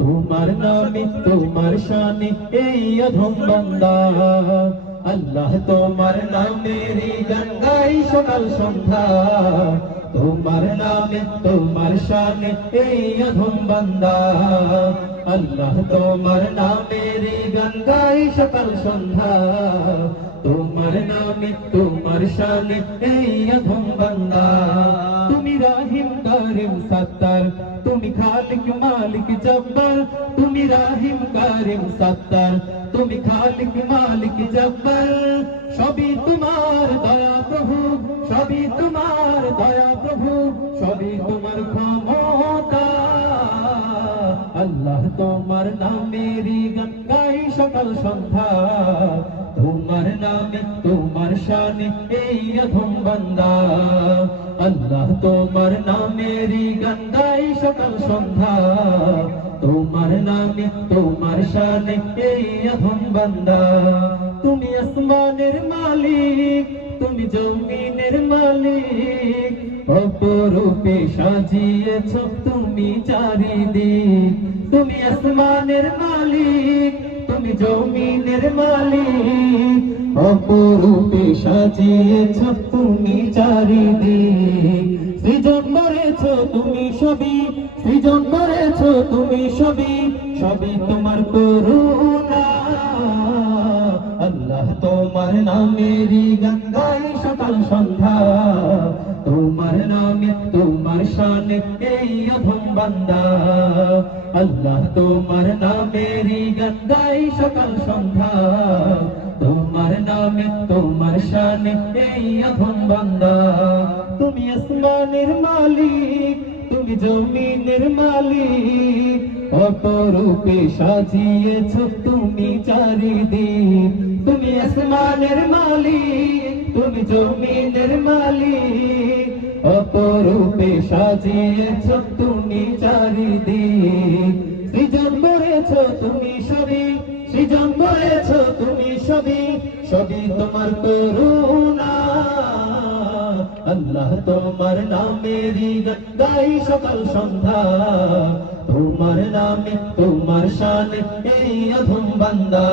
তোমার নামে তোমার শানে এই অধম বান্দা। আল্লাহ তোমার নামেরই গান গাই সকাল সন্ধ্যা, তোমার নামে তোমার শানে এই অধম বান্দা। আল্লাহ তোমার নামেরই গান গাই সকাল সন্ধ্যা, তোমার নামে তোমার শানে এই অধম বান্দা। তুমি রাহিম কারিম সত্তার, তুমি খালিক মালিক জব্বার, তুমি রাহিম কারিম সত্তার, তুমি খালিক মালিক জব্বার। সবই তোমার দয়া প্রভু, সবই তোমার দয়া প্রভু, সবই তোমার ক্ষমতা। আল্লাহ তোমার নামেরই গান গাই সকাল সন্ধ্যা, তোমার নামে তোমার শানে এই অধম বান্দা। আল্লাহ তোমার নামেরই গান গাই সকাল সন্ধ্যা, তোমার নামে তোমার শানে এই অধম বান্দা। তুমি আসমানের মালিক, তুমি জমিনের মালিক, অপরূপে সাজিয়েছ তুমি চারিদিক। তুমি আসমানের মালিক, তুমি জমিনের মালিক, অপরূপে সাজিয়েছ তুমি চারিদিক। সৃজন করেছ তুমি সবই, সৃজন করেছ তুমি সবই, সবই তোমার করুণা। আল্লাহ তোমার নামেরই গান গাই সকাল সন্ধ্যা, তোমার নামে তোমার শানে এই অধম বান্দা। আল্লাহ তোমার নামেরই গান গাই সকাল সন্ধ্যা, তোমার নামে তোমার শানে এই অধম বান্দা। তুমি আসমানের মালিক, তুমি জমিনের মালিক, অপরূপে সাজিয়েছ তুমি চারিদিক। তুমি আসমানের মালিক, তুমি জমিনের মালিক, অপরূপে সাজিয়েছ তুমি চারিদিক। সৃজন করেছ তুমি সবই, সৃজন করেছ তুমি সবই, সবই তোমার করুণা। আল্লাহ তোমার নামেরই গান গাই সকাল সন্ধ্যা, তোমার নামে তোমার শানে এই অধম বান্দা।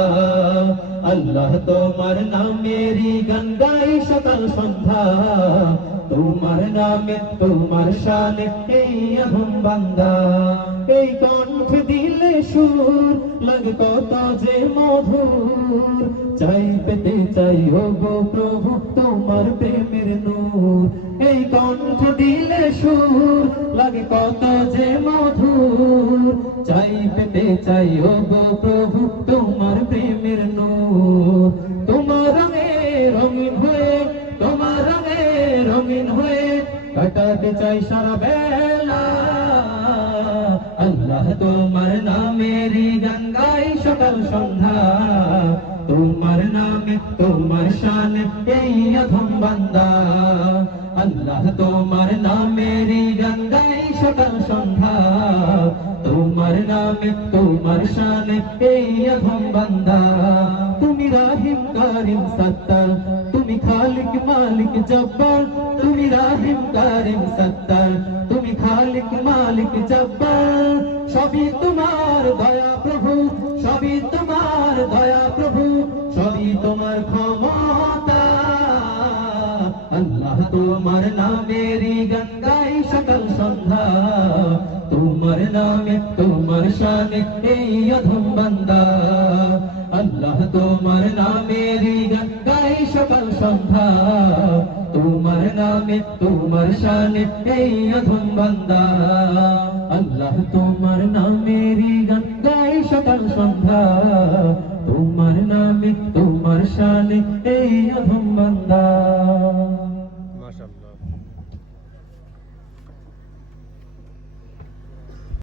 আল্লাহ তোমার নামেরই গান গাই সকাল সন্ধ্যা, তোমার নামে তোমার শানে এই অধম বান্দা। এই কণ্ঠ দিলে সুর লাগে কত যে মধুর, চাই পেতে চাই ও গো প্রভু তোমার প্রেমের নূর। এই কণ্ঠ দিলে সুর লাগে কত যে মধুর, চাই পেতে চাই ও গো প্রভু তোমার প্রেমের নূর। তোমার রঙে রঙিন হয়ে, তোমার রঙে রঙিন হয়ে কাটাতে চাই সারা বেলা। আল্লাহ তোমার নামেরই গান গাই সকাল সন্ধ্যা, তোমার নামে তোমার শানে এই অধম বান্দা। আল্লাহ তোমার নামেরই গান গাই সকাল সন্ধ্যা, তোমার নামে তোমার শানে এই অধম বান্দা। তুমি রাহিম কারিম সত্তার, তুমি খালিক মালিক জব্বার, তুমি রাহিম কারিম সত্তার, তুমি খালিক মালিক জব্বার। সবই তোমার দয়া প্রভু, সবই তোমার দয়া প্রভু, সবই তোমার ক্ষমতা। আল্লাহ তোমার নামেরই গান গাই সকাল সন্ধ্যা, তোমার নামে তোমার শানে এই অধম বান্দা। আল্লাহ তোমার নামেরই গান গাই সকাল সন্ধ্যা, তোমার নামে তোমার শানে এই অধম বান্দা। আল্লাহ তোমার নামেরই গান গাই সকাল সন্ধ্যা, তোমার নামে তোমার শানে